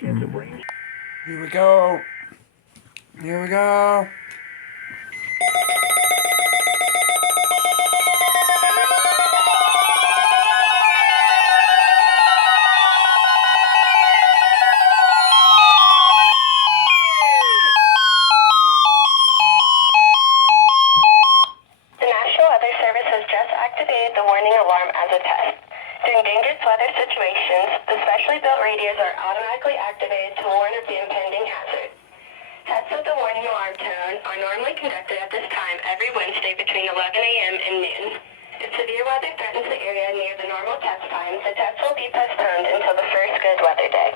Here we go. Here we go. The National Weather Service has just activated the warning alarm as a test. During dangerous weather situations, the specially built radios are automatically activated to warn of the impending hazard. Tests of the warning alarm tone are normally conducted at this time every Wednesday between 11 a.m. and noon. If severe weather threatens the area near the normal test time, the test will be postponed until the first good weather day.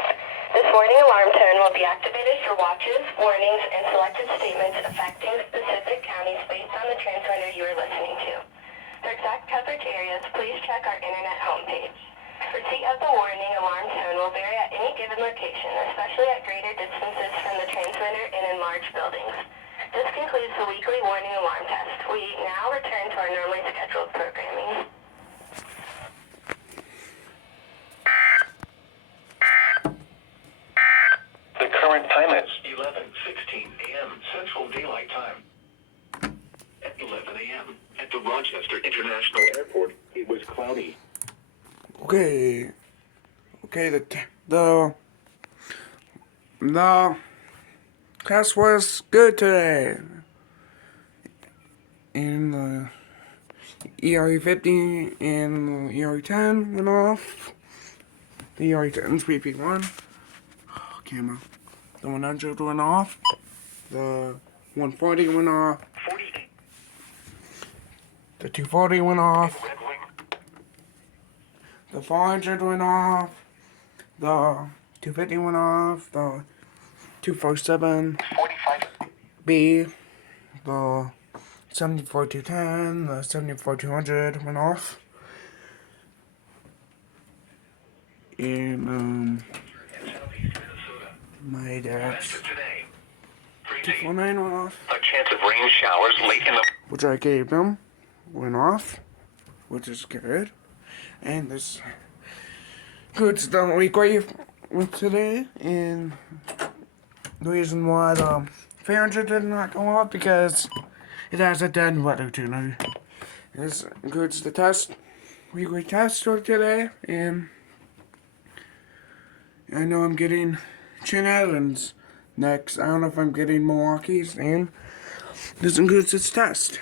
This warning alarm tone will be activated for watches, warnings, and selected statements affecting specific counties based on the transmitter you are listening to. For exact coverage areas, please check our internet homepage. Receipt of the warning alarm tone will vary at any given location, especially at greater distances from the transmitter and in large buildings. This concludes the weekly warning alarm test. We now return to our normally scheduled programming. The current time is 11:16 a.m. Central Daylight Time. At 11 a.m. at the Rochester International Airport, it was cloudy. Okay, the class was good today. And the ERE 50 and the ERE 10 went off. The ERE 10's BP1. Camera. The 100 went off. The 140 went off. The 240 went off. The 400 went off. The 250 went off. The 247B. The 74-210. The 74-200 went off. And my dad's 249 went off. A chance of rain showers late in the... Which I gave them, went off, which is good. And this concludes the weekly with today. And the reason why the 300 did not go off because it has a dead weather tuner. This includes the weekly test for today. And I know I'm getting Chin Evans next. I don't know if I'm getting Milwaukee's, and this includes its test.